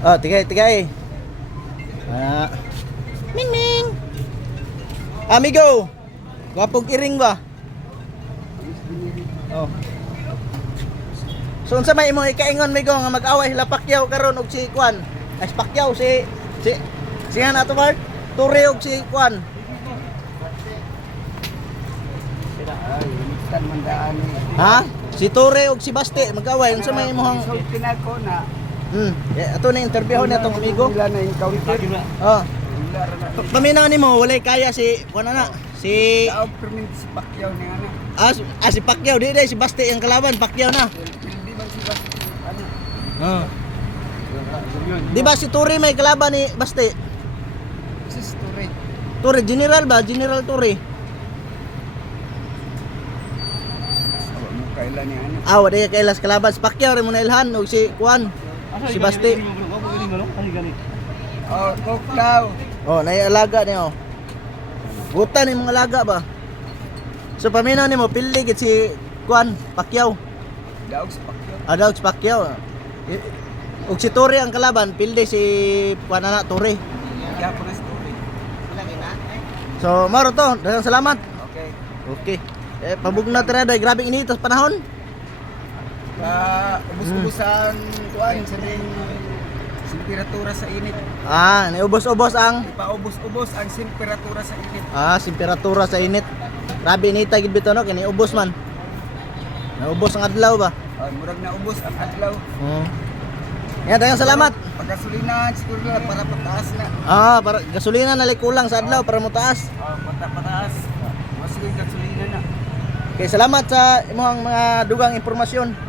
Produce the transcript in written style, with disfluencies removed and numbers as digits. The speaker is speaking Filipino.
Oh, tigay. Ah. Ming. Amigo. Gwapong iring ba? Oh. So unsa may imong ikaingon migo nga mag-away sila Pacquiao karon og si Kwan? Ay si Pacquiao si nga nato Mark? Ture og si Kwan. Sila ay tan mandaan ni. Ha? Si Ture og si Baste mag-away unsa may imong pinako na. Ato na interview na tong amigo. Wala na encounter. Oh. Paminaw nimo walay kaya si Kwan na. Si Daog permit si Pacquiao ni ana. si Pacquiao di si Baste ang kalaban, Pacquiao na. Hindi man si Baste ano. Oh. Di ba si Ture may kalaban ni Baste? Si Ture. Ture General ba? General Ture. Awa mo kailan ni ana. Wala kay kailas kalaban si Pacquiao rin mo na ilhan og si Kwan. Si Baste. Oh, koklaw. Oh, naialaga niyo. Buta ni mga alaga ba? So paminaw nimo pili gid si Kwan, Pacquiao. Daog si Pacquiao. Daog si Pacquiao. Og si Ture ang kalaban, pilde si Kwan na Ture. Kaya po na si Ture. So, maro to. Daghang salamat. Okay. Okay. Pabugna tira day grabe init sa panahon. Ubus-ubusan kuan sa ning temperatura sa init. Niubos-ubos ang Ipaubos-ubos ang temperatura sa init. temperatura sa init. Grabe init gid bitaw no kini ubos man. Naubos ang adlaw ba? Murag na ubos ang adlaw. Daghang salamat. Pagkasulinan siguro lang para pataas na. Para gasolina na kulang sa adlaw para mo taas. Pataas. Mas gasolina na. Okay, salamat sa imong mga dugang impormasyon.